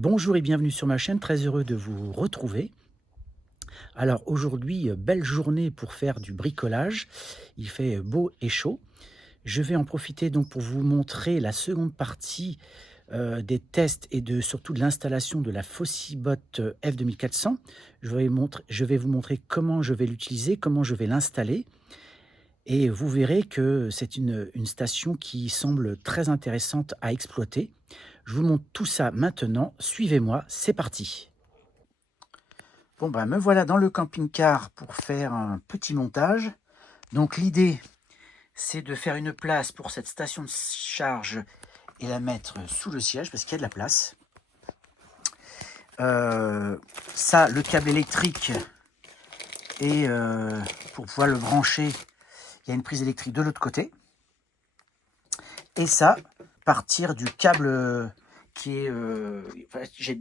Bonjour et bienvenue sur ma chaîne, très heureux de vous retrouver. Alors aujourd'hui, belle journée pour faire du bricolage, il fait beau et chaud. Je vais en profiter donc pour vous montrer la seconde partie des tests et surtout de l'installation de la Fossibot F2400. Je vais vous montrer comment je vais l'utiliser, comment je vais l'installer. Et vous verrez que c'est une station qui semble très intéressante à exploiter. Je vous montre tout ça maintenant, suivez-moi, c'est parti. Bon ben me voilà dans le camping-car pour faire un petit montage. Donc l'idée c'est de faire une place pour cette station de charge et la mettre sous le siège parce qu'il y a de la place. Ça, le câble électrique, et pour pouvoir le brancher, il y a une prise électrique de l'autre côté. Et ça, partir du câble qui est... j'ai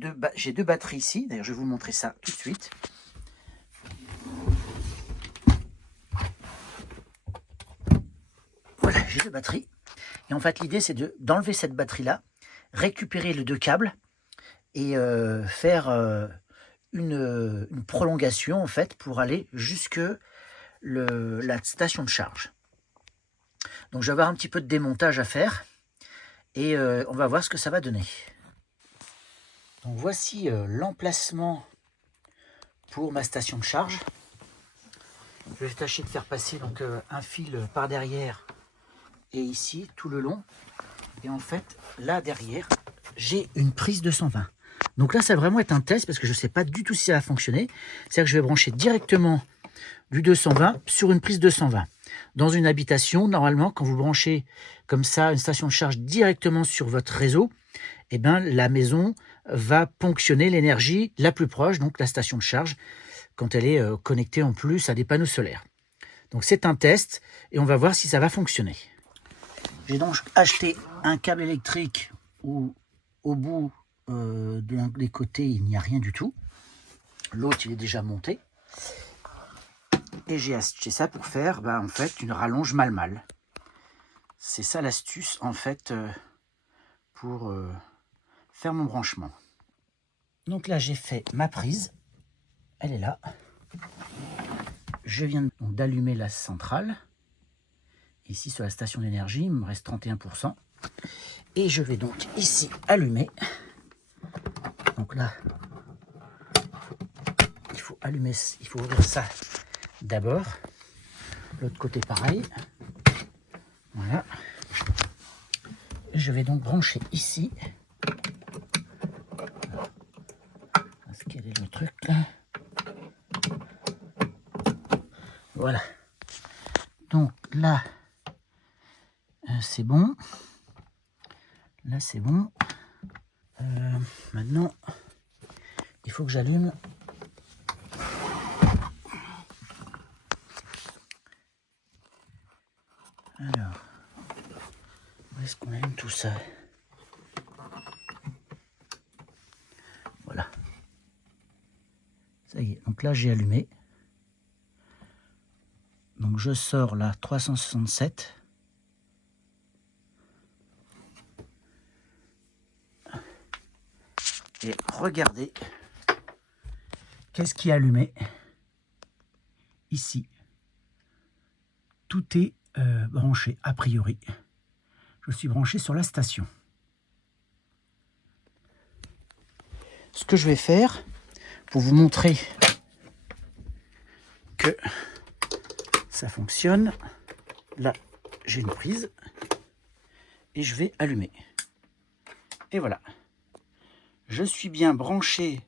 deux batteries ici, d'ailleurs je vais vous montrer ça tout de suite. Voilà, j'ai deux batteries. Et en fait l'idée c'est d'enlever cette batterie-là, récupérer les deux câbles et faire une prolongation en fait pour aller jusque la station de charge. Donc je vais avoir un petit peu de démontage à faire et on va voir ce que ça va donner. Donc voici l'emplacement pour ma station de charge. Je vais tâcher de faire passer donc un fil par derrière et ici tout le long. Et en fait là derrière j'ai une prise 220. Donc là ça va vraiment être un test parce que je ne sais pas du tout si ça va fonctionner. C'est-à-dire que je vais brancher directement du 220 sur une prise 220. Dans une habitation, normalement, quand vous branchez comme ça une station de charge directement sur votre réseau, eh ben, la maison va ponctionner l'énergie la plus proche, donc la station de charge, quand elle est connectée en plus à des panneaux solaires. Donc c'est un test et on va voir si ça va fonctionner. J'ai donc acheté un câble électrique où au bout des côtés il n'y a rien du tout. L'autre il est déjà monté. Et j'ai acheté ça pour faire en fait une rallonge mal-mal. C'est ça l'astuce en fait pour faire mon branchement. Donc là j'ai fait ma prise, elle est là. Je viens d'allumer la centrale. Ici sur la station d'énergie, il me reste 31%. Et je vais donc ici allumer. Donc là, il faut allumer, il faut ouvrir ça d'abord. L'autre côté pareil. Voilà. Je vais donc brancher ici. Parce quel est le truc là? Voilà. Donc là, c'est bon. Là, c'est bon. Maintenant, il faut que j'allume. Alors, où est-ce qu'on allume tout ça? Voilà. Ça y est, donc là j'ai allumé. Donc je sors la 367. Et regardez, qu'est-ce qui est allumé? Ici. Tout est branché, a priori. Je suis branché sur la station. Ce que je vais faire, pour vous montrer que ça fonctionne, là, j'ai une prise, et je vais allumer. Et voilà. Je suis bien branché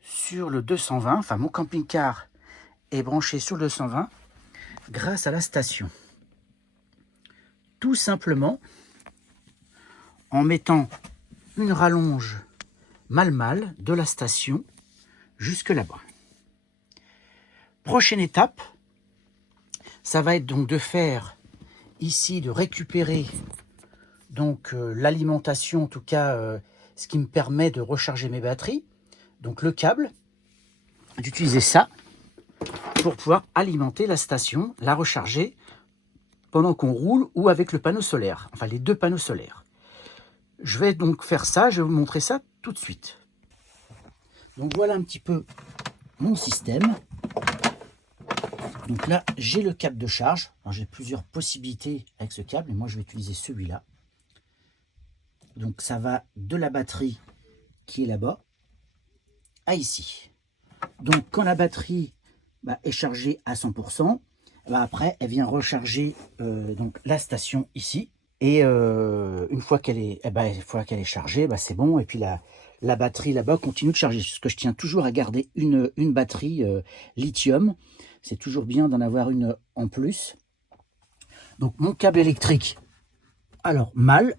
sur le 220, enfin mon camping-car est branché sur le 220 grâce à la station. Tout simplement en mettant une rallonge mal-mal de la station jusque là-bas. Prochaine étape, ça va être donc de faire ici, de récupérer donc l'alimentation, en tout cas ce qui me permet de recharger mes batteries, donc le câble, d'utiliser ça pour pouvoir alimenter la station, la recharger pendant qu'on roule ou avec le panneau solaire, enfin les deux panneaux solaires. Je vais donc faire ça, je vais vous montrer ça tout de suite. Donc voilà un petit peu mon système. Donc là, j'ai le câble de charge. J'ai plusieurs possibilités avec ce câble, et moi je vais utiliser celui-là. Donc ça va de la batterie qui est là-bas à ici. Donc quand la batterie est chargée à 100%, après elle vient recharger donc la station ici. Et une fois qu'elle est chargée, c'est bon. Et puis la batterie là-bas continue de charger. Parce que je tiens toujours à garder une batterie lithium. C'est toujours bien d'en avoir une en plus. Donc mon câble électrique, alors mal,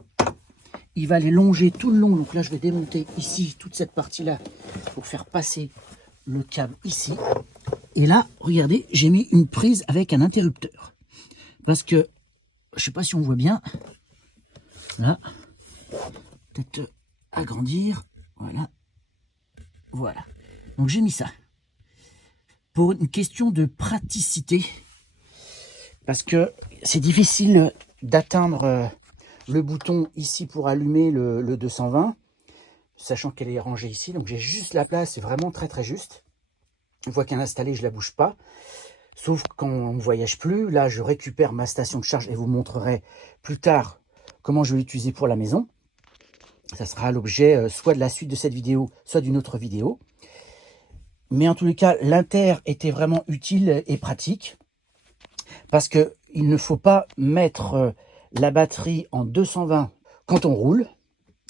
il va aller longer tout le long. Donc là je vais démonter ici toute cette partie-là pour faire passer le câble ici. Et là, regardez, j'ai mis une prise avec un interrupteur. Parce que, je ne sais pas si on voit bien, là, peut-être agrandir, voilà. Donc j'ai mis ça. Pour une question de praticité, parce que c'est difficile d'atteindre le bouton ici pour allumer le 220, sachant qu'elle est rangée ici. Donc j'ai juste la place, c'est vraiment très très juste. Une fois qu'elle est installée, je ne la bouge pas. Sauf quand on ne voyage plus. Là, je récupère ma station de charge et vous montrerai plus tard comment je vais l'utiliser pour la maison. Ça sera l'objet soit de la suite de cette vidéo, soit d'une autre vidéo. Mais en tous les cas, l'inter était vraiment utile et pratique. Parce qu'il ne faut pas mettre la batterie en 220 quand on roule.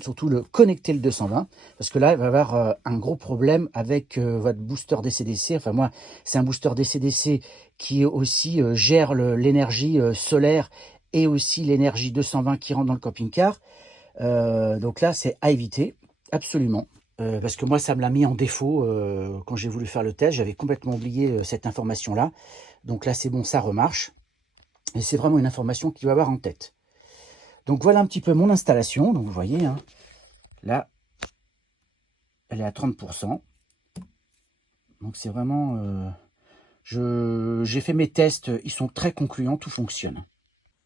Surtout connecter le 220, parce que là, il va y avoir un gros problème avec votre booster DC-DC. Enfin, moi, c'est un booster DC-DC qui aussi gère l'énergie solaire et aussi l'énergie 220 qui rentre dans le camping-car. Donc là, c'est à éviter, absolument. Parce que moi, ça me l'a mis en défaut quand j'ai voulu faire le test. J'avais complètement oublié cette information-là. Donc là, c'est bon, ça remarche. Et c'est vraiment une information qu'il va avoir en tête. Donc voilà un petit peu mon installation. Donc vous voyez, hein, là, elle est à 30%. Donc c'est vraiment... j'ai fait mes tests, ils sont très concluants, tout fonctionne.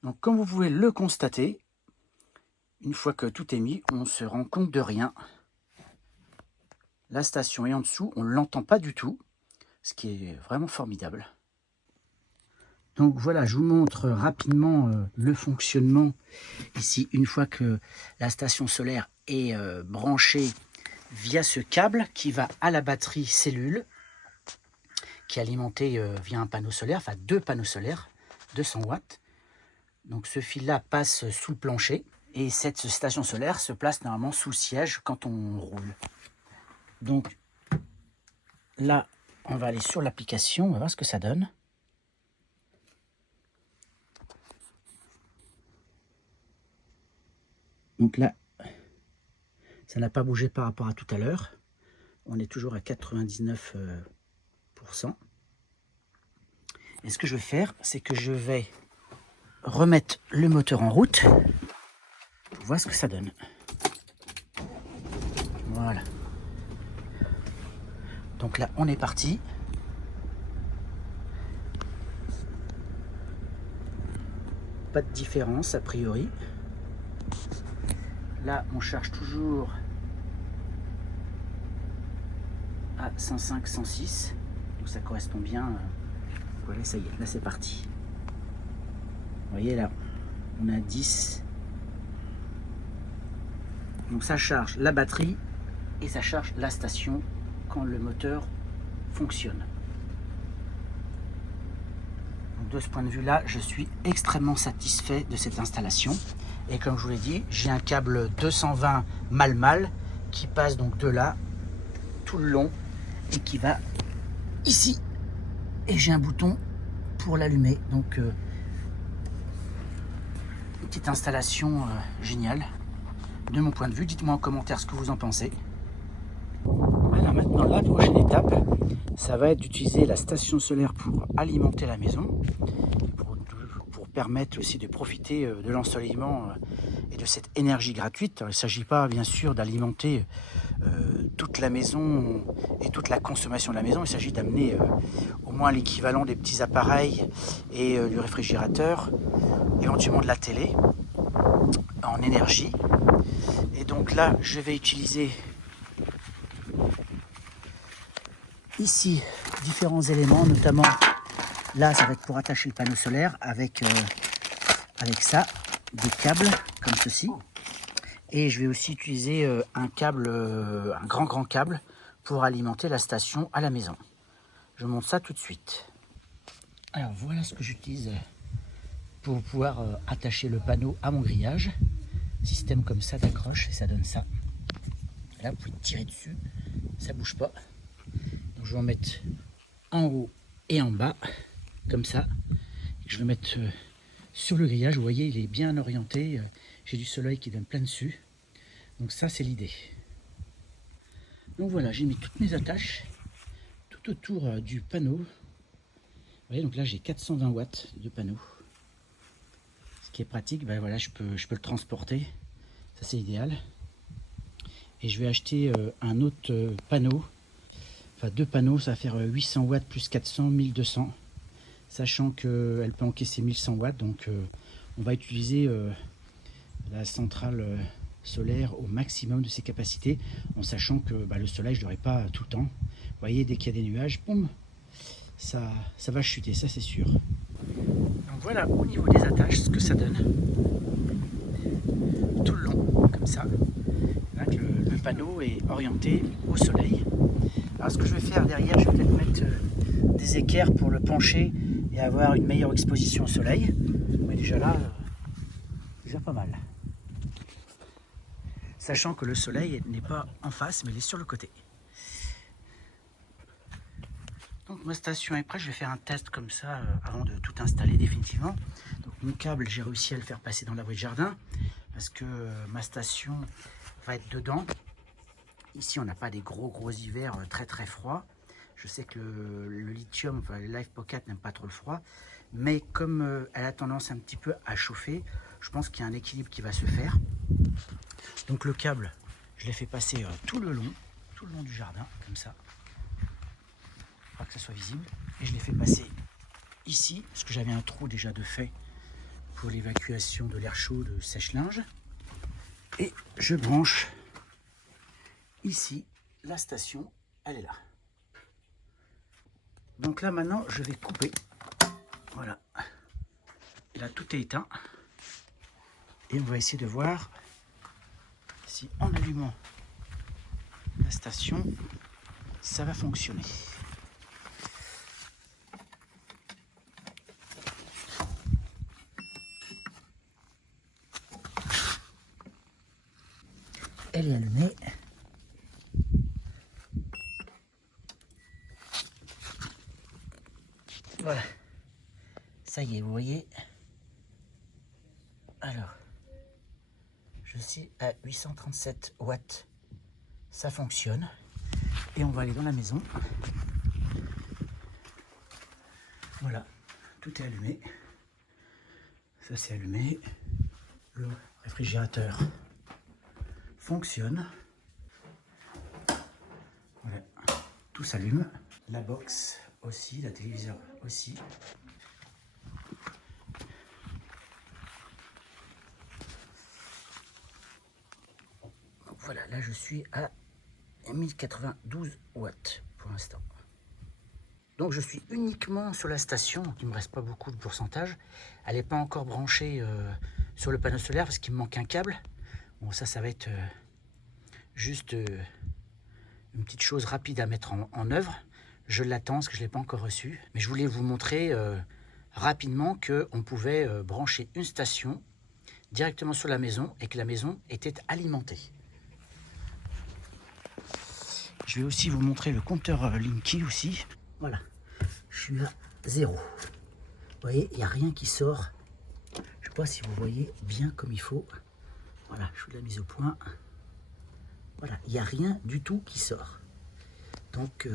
Donc comme vous pouvez le constater, une fois que tout est mis, on se rend compte de rien. La station est en dessous, on ne l'entend pas du tout, ce qui est vraiment formidable. Donc voilà, je vous montre rapidement le fonctionnement ici, une fois que la station solaire est branchée via ce câble qui va à la batterie cellule, qui est alimentée via un panneau solaire, enfin 2 panneaux solaires, 200 watts. Donc ce fil-là passe sous le plancher, et cette station solaire se place normalement sous le siège quand on roule. Donc là, on va aller sur l'application, on va voir ce que ça donne. Donc là, ça n'a pas bougé par rapport à tout à l'heure. On est toujours à 99%. Et ce que je vais faire, c'est que je vais remettre le moteur en route pour voir ce que ça donne. Voilà. Donc là, on est parti. Pas de différence a priori. Là, on charge toujours à 105, 106. Donc ça correspond bien. Voilà, ça y est, là c'est parti. Vous voyez là, on a 10. Donc ça charge la batterie et ça charge la station quand le moteur fonctionne. Donc de ce point de vue-là, je suis extrêmement satisfait de cette installation. Et comme je vous l'ai dit, j'ai un câble 220 mal qui passe donc de là tout le long et qui va ici. Et j'ai un bouton pour l'allumer. Donc une petite installation géniale de mon point de vue. Dites-moi en commentaire ce que vous en pensez. Alors maintenant, la prochaine étape, ça va être d'utiliser la station solaire pour alimenter la maison, pour permettre aussi de profiter de l'ensoleillement et de cette énergie gratuite. Alors, il ne s'agit pas bien sûr d'alimenter toute la maison et toute la consommation de la maison. Il s'agit d'amener au moins l'équivalent des petits appareils et du réfrigérateur, éventuellement de la télé en énergie. Et donc là, je vais utiliser ici différents éléments, notamment là, ça va être pour attacher le panneau solaire avec ça, des câbles comme ceci. Et je vais aussi utiliser un câble, un grand câble pour alimenter la station à la maison. Je monte ça tout de suite. Alors voilà ce que j'utilise pour pouvoir attacher le panneau à mon grillage. Système comme ça d'accroche, et ça donne ça. Là, vous pouvez tirer dessus, ça ne bouge pas. Donc je vais en mettre en haut et en bas, comme ça. Je vais le mettre sur le grillage. Vous voyez, il est bien orienté. J'ai du soleil qui donne plein dessus. Donc ça, c'est l'idée. Donc voilà, j'ai mis toutes mes attaches tout autour du panneau. Vous voyez, donc là, j'ai 420 watts de panneau. Ce qui est pratique, ben voilà, je peux le transporter. Ça, c'est idéal. Et je vais acheter un autre panneau. Enfin, 2 panneaux, ça va faire 800 watts plus 400, 1200. Sachant qu'elle peut encaisser 1100 watts. Donc, on va utiliser la centrale solaire au maximum de ses capacités. En sachant que le soleil, je ne l'aurai pas tout le temps. Vous voyez, dès qu'il y a des nuages, boum, ça va chuter, ça c'est sûr. Donc voilà, au niveau des attaches, ce que ça donne. Tout le long, comme ça. Là, le panneau est orienté au soleil. Alors ce que je vais faire derrière, je vais peut-être mettre des équerres pour le pencher et avoir une meilleure exposition au soleil. Mais déjà là, déjà pas mal. Sachant que le soleil n'est pas en face, mais il est sur le côté. Donc ma station est prête, je vais faire un test comme ça avant de tout installer définitivement. Donc mon câble, j'ai réussi à le faire passer dans l'abri de jardin parce que ma station va être dedans. Ici on n'a pas des gros hivers très froids. Je sais que le lithium, enfin le Life Pocket n'aime pas trop le froid. Mais comme elle a tendance un petit peu à chauffer, je pense qu'il y a un équilibre qui va se faire. Donc le câble, je l'ai fait passer tout le long du jardin, comme ça. Pas que ça soit visible, et je l'ai fait passer ici parce que j'avais un trou déjà de fait pour l'évacuation de l'air chaud de sèche-linge, et je branche ici la station, elle est là. Donc là maintenant je vais couper, voilà, et là tout est éteint et on va essayer de voir si en allumant la station ça va fonctionner. Elle est allumée. Voilà. Ça y est, vous voyez. Alors, je suis à 837 watts. Ça fonctionne. Et on va aller dans la maison. Voilà. Tout est allumé. Ça c'est allumé. Le réfrigérateur fonctionne. Voilà, tout s'allume. La box aussi, la téléviseur aussi. Donc voilà, là je suis à 1092 watts pour l'instant. Donc je suis uniquement sur la station, donc il ne me reste pas beaucoup de pourcentage. Elle n'est pas encore branchée sur le panneau solaire parce qu'il me manque un câble. Bon, ça va être juste une petite chose rapide à mettre en œuvre. Je l'attends parce que je ne l'ai pas encore reçu. Mais je voulais vous montrer rapidement qu'on pouvait brancher une station directement sur la maison et que la maison était alimentée. Je vais aussi vous montrer le compteur Linky aussi. Voilà, je suis à 0. Vous voyez, il n'y a rien qui sort. Je ne sais pas si vous voyez bien comme il faut. Voilà, je fais de la mise au point. Voilà, il n'y a rien du tout qui sort. Donc,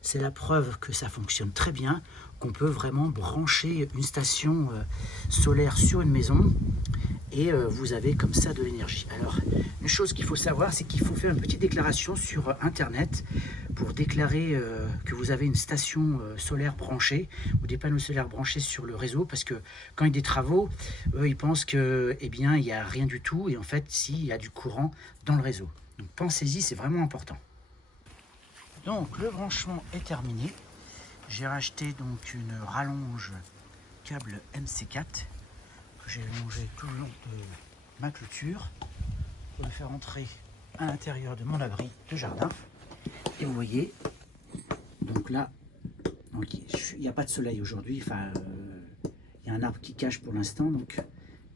c'est la preuve que ça fonctionne très bien, qu'on peut vraiment brancher une station solaire sur une maison et vous avez comme ça de l'énergie. Alors, une chose qu'il faut savoir, c'est qu'il faut faire une petite déclaration sur Internet pour déclarer que vous avez une station solaire branchée ou des panneaux solaires branchés sur le réseau, parce que quand il y a des travaux, eux ils pensent que eh bien il n'y a rien du tout, et en fait si, il y a du courant dans le réseau. Donc pensez-y, c'est vraiment important. Donc le branchement est terminé. J'ai racheté donc une rallonge câble MC4 que j'ai allongé tout le long de ma clôture pour le faire entrer à l'intérieur de mon abri de jardin. Et vous voyez, donc là, il n'y a pas de soleil aujourd'hui, enfin, il y a un arbre qui cache pour l'instant,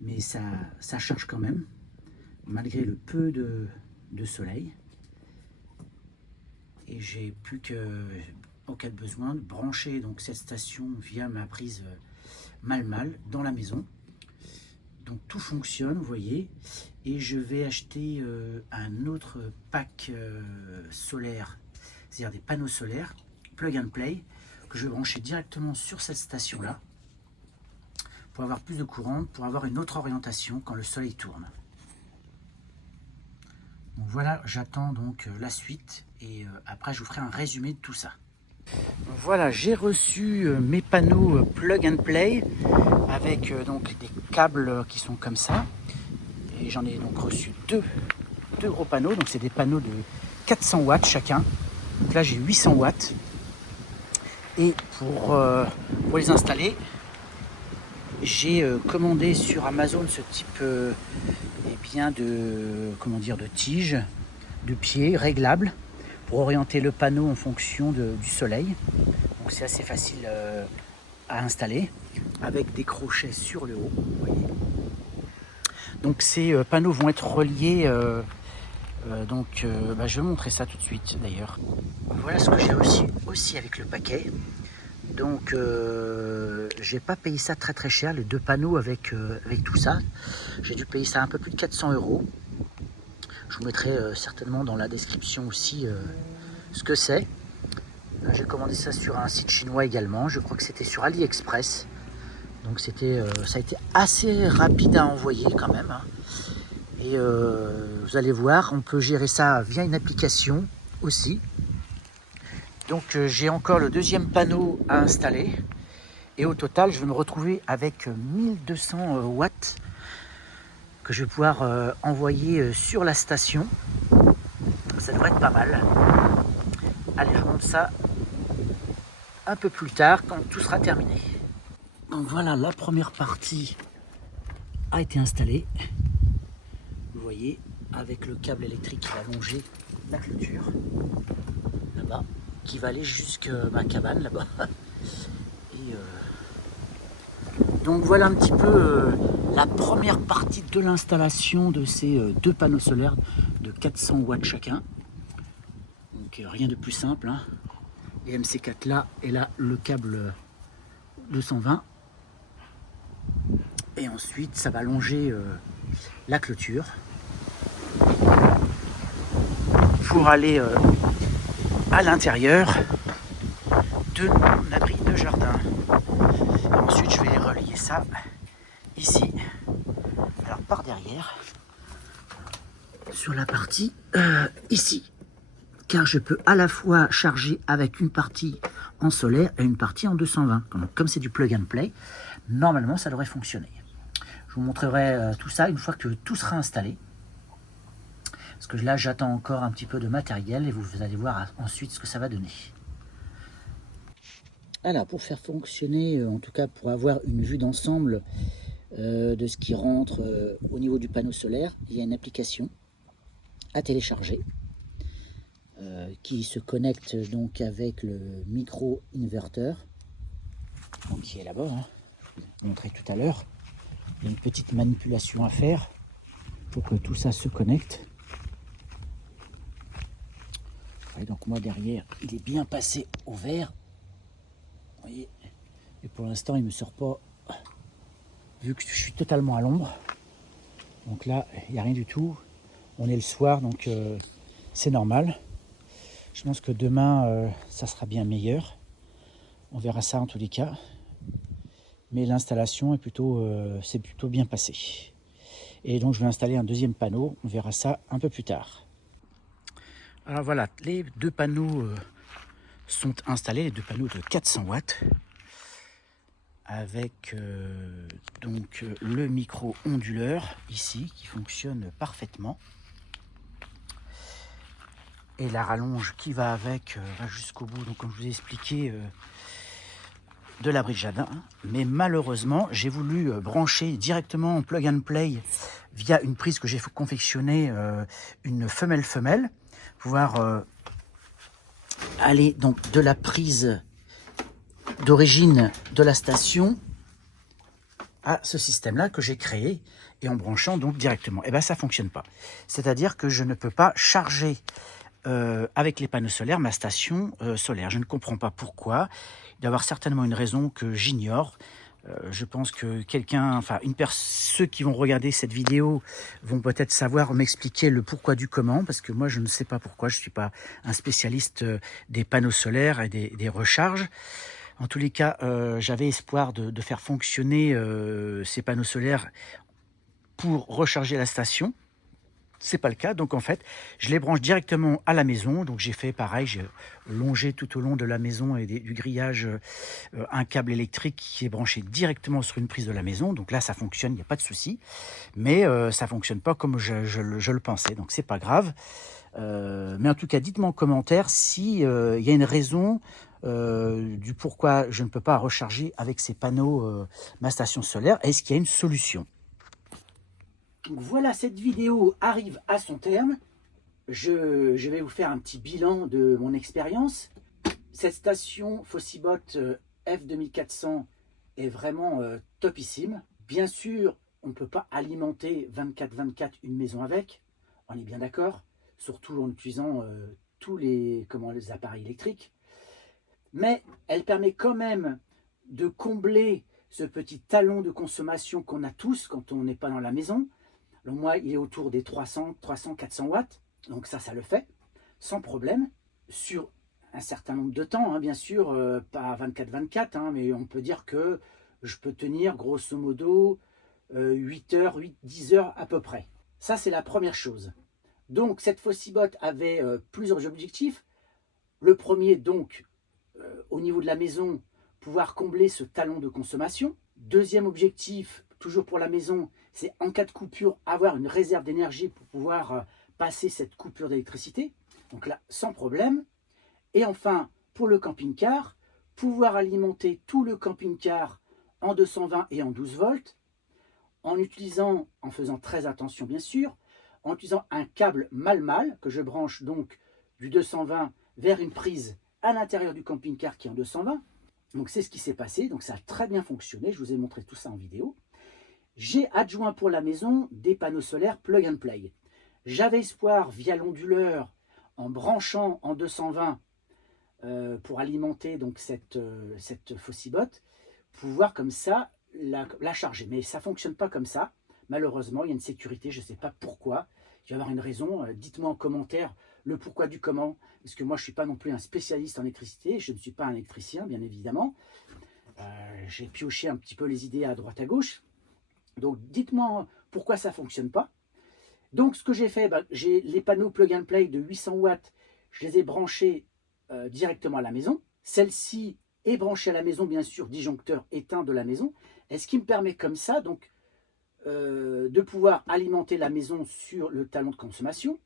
mais ça charge quand même, malgré le peu de soleil. Et j'ai plus que, en cas de besoin, de brancher donc cette station via ma prise mal dans la maison. Donc tout fonctionne, vous voyez, et je vais acheter un autre pack solaire, c'est-à-dire des panneaux solaires plug and play, que je vais brancher directement sur cette station là pour avoir plus de courant, pour avoir une autre orientation quand le soleil tourne. Donc voilà, j'attends donc la suite, et après je vous ferai un résumé de tout ça. Donc voilà, j'ai reçu mes panneaux plug and play avec donc des câbles qui sont comme ça, et j'en ai donc reçu deux gros panneaux. Donc c'est des panneaux de 400 watts chacun, donc là j'ai 800 watts, et pour les installer, j'ai commandé sur Amazon ce type eh bien de tige, de pied réglable pour orienter le panneau en fonction du soleil. Donc c'est assez facile à installer, avec des crochets sur le haut, vous voyez. Donc ces panneaux vont être reliés, je vais vous montrer ça tout de suite d'ailleurs. Voilà ce que j'ai aussi avec le paquet. Donc j'ai pas payé ça très cher, les deux panneaux avec tout ça. J'ai dû payer ça un peu plus de 400 €. Je vous mettrai certainement dans la description aussi ce que c'est. J'ai commandé ça sur un site chinois également, je crois que c'était sur AliExpress. Donc ça a été assez rapide à envoyer quand même, hein. Et vous allez voir, on peut gérer ça via une application aussi. Donc j'ai encore le deuxième panneau à installer, et au total je vais me retrouver avec 1200 watts que je vais pouvoir envoyer sur la station. Ça devrait être pas mal. Allez, je remonte ça un peu plus tard quand tout sera terminé. Donc voilà, la première partie a été installée. Vous voyez, avec le câble électrique qui va longer la clôture là-bas, qui va aller jusqu'à ma cabane là-bas. Et donc voilà un petit peu la première partie de l'installation de ces deux panneaux solaires de 400 watts chacun. Donc rien de plus simple, hein. Les MC4 là, et là le câble 220. Et ensuite ça va longer la clôture pour aller à l'intérieur de mon abri de jardin. Et ensuite je vais relier ça ici, alors par derrière, sur la partie ici, car je peux à la fois charger avec une partie en solaire et une partie en 220. Comme c'est du plug and play, normalement ça devrait fonctionner. Je vous montrerai tout ça une fois que tout sera installé, parce que là j'attends encore un petit peu de matériel, et vous allez voir ensuite ce que ça va donner. Alors pour faire fonctionner, en tout cas pour avoir une vue d'ensemble de ce qui rentre au niveau du panneau solaire, il y a une application à télécharger qui se connecte donc avec le micro inverteur, donc qui est là-bas, hein. Je vous ai montré tout à l'heure. Il y a une petite manipulation à faire pour que tout ça se connecte. Et donc moi derrière, il est bien passé au vert. Vous voyez, et pour l'instant il ne me sort pas, vu que je suis totalement à l'ombre. Donc là, il n'y a rien du tout. On est le soir, donc c'est normal. Je pense que demain, ça sera bien meilleur. On verra ça en tous les cas. Mais l'installation est c'est plutôt bien passé. Et donc je vais installer un deuxième panneau. On verra ça un peu plus tard. Alors voilà, les deux panneaux sont installés, les deux panneaux de 400 watts, avec donc le micro onduleur ici qui fonctionne parfaitement. Et la rallonge qui va avec va jusqu'au bout, donc comme je vous ai expliqué, de l'abri de jardin. Mais malheureusement, j'ai voulu brancher directement en plug and play via une prise que j'ai confectionnée, une femelle-femelle, pouvoir aller donc de la prise d'origine de la station à ce système-là que j'ai créé, et en branchant donc directement. Et bien ça ne fonctionne pas. C'est-à-dire que je ne peux pas charger avec les panneaux solaires ma station solaire. Je ne comprends pas pourquoi. Il doit y avoir certainement une raison que j'ignore. Je pense que quelqu'un, enfin ceux qui vont regarder cette vidéo vont peut-être savoir m'expliquer le pourquoi du comment, parce que moi je ne sais pas pourquoi, je ne suis pas un spécialiste des panneaux solaires et des recharges. En tous les cas, j'avais espoir de faire fonctionner ces panneaux solaires pour recharger la station. C'est pas le cas, donc en fait je les branche directement à la maison. Donc j'ai fait pareil, j'ai longé tout au long de la maison et du grillage un câble électrique qui est branché directement sur une prise de la maison. Donc là ça fonctionne, il n'y a pas de souci, mais ça fonctionne pas comme je le pensais, donc c'est pas grave. Mais en tout cas dites-moi en commentaire si y a une raison du pourquoi je ne peux pas recharger avec ces panneaux ma station solaire. Est-ce qu'il y a une solution? Donc voilà, cette vidéo arrive à son terme. Je vais vous faire un petit bilan de mon expérience. Cette station Fossibot F2400 est vraiment topissime. Bien sûr, on ne peut pas alimenter 24/24 une maison avec, on est bien d'accord, surtout en utilisant tous les appareils électriques. Mais elle permet quand même de combler ce petit talon de consommation qu'on a tous quand on n'est pas dans la maison. Donc moi, il est autour des 300, 400 watts. Donc ça le fait, sans problème, sur un certain nombre de temps, hein, bien sûr, pas 24/24, hein, mais on peut dire que je peux tenir grosso modo 8 heures, 10 heures à peu près. Ça, c'est la première chose. Donc cette Fossibot avait plusieurs objectifs. Le premier, donc, au niveau de la maison, pouvoir combler ce talon de consommation. Deuxième objectif, toujours pour la maison, c'est en cas de coupure, avoir une réserve d'énergie pour pouvoir passer cette coupure d'électricité. Donc là, sans problème. Et enfin, pour le camping-car, pouvoir alimenter tout le camping-car en 220 et en 12 volts, en faisant très attention bien sûr, en utilisant un câble mal-mal, que je branche donc du 220 vers une prise à l'intérieur du camping-car qui est en 220. Donc c'est ce qui s'est passé, donc ça a très bien fonctionné, je vous ai montré tout ça en vidéo. J'ai adjoint pour la maison des panneaux solaires plug and play. J'avais espoir via l'onduleur, en branchant en 220 pour alimenter donc cette Fossibot, pouvoir comme ça la charger. Mais ça ne fonctionne pas comme ça. Malheureusement, il y a une sécurité, je ne sais pas pourquoi. Il va y avoir une raison. Dites-moi en commentaire le pourquoi du comment. Parce que moi, je ne suis pas non plus un spécialiste en électricité. Je ne suis pas un électricien, bien évidemment. J'ai pioché un petit peu les idées à droite à gauche. Donc, dites-moi pourquoi ça ne fonctionne pas. Donc, ce que j'ai fait, j'ai les panneaux plug and play de 800 watts. Je les ai branchés directement à la maison. Celle-ci est branchée à la maison, bien sûr, disjoncteur éteint de la maison. Et ce qui me permet comme ça, donc, de pouvoir alimenter la maison sur le talon de consommation.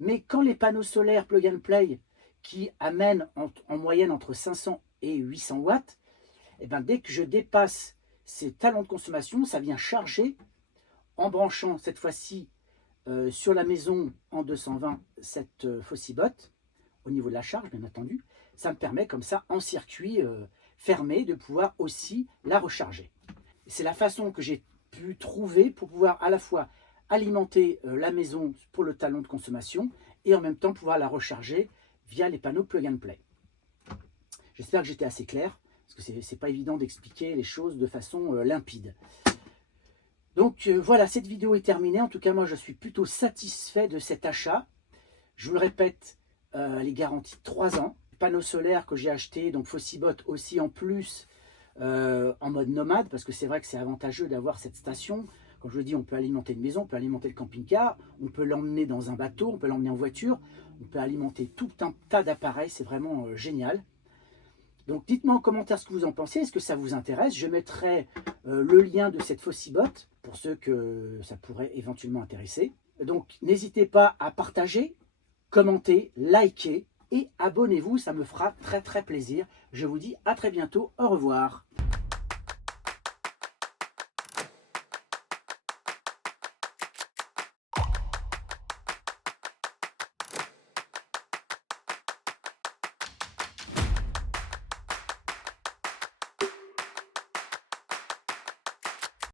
Mais quand les panneaux solaires plug and play qui amènent en moyenne entre 500 et 800 watts, et dès que je dépasse ces talons de consommation, ça vient charger en branchant cette fois-ci sur la maison en 220 cette Fossibot au niveau de la charge, bien entendu. Ça me permet comme ça, en circuit fermé, de pouvoir aussi la recharger. C'est la façon que j'ai pu trouver pour pouvoir à la fois alimenter la maison pour le talon de consommation et en même temps pouvoir la recharger via les panneaux plug and play. J'espère que j'étais assez clair, parce que c'est pas évident d'expliquer les choses de façon limpide. Donc voilà, cette vidéo est terminée. En tout cas, moi, je suis plutôt satisfait de cet achat. Je vous le répète, elle est garantie 3 ans. Panneau solaire que j'ai acheté, donc Fossibot aussi en plus, en mode nomade, parce que c'est vrai que c'est avantageux d'avoir cette station. Comme je le dis, on peut alimenter une maison, on peut alimenter le camping-car, on peut l'emmener dans un bateau, on peut l'emmener en voiture. On peut alimenter tout un tas d'appareils, c'est vraiment génial. Donc dites-moi en commentaire ce que vous en pensez, est-ce que ça vous intéresse? Je mettrai le lien de cette Fossibot pour ceux que ça pourrait éventuellement intéresser. Donc n'hésitez pas à partager, commenter, liker et abonnez-vous, ça me fera très plaisir. Je vous dis à très bientôt, au revoir.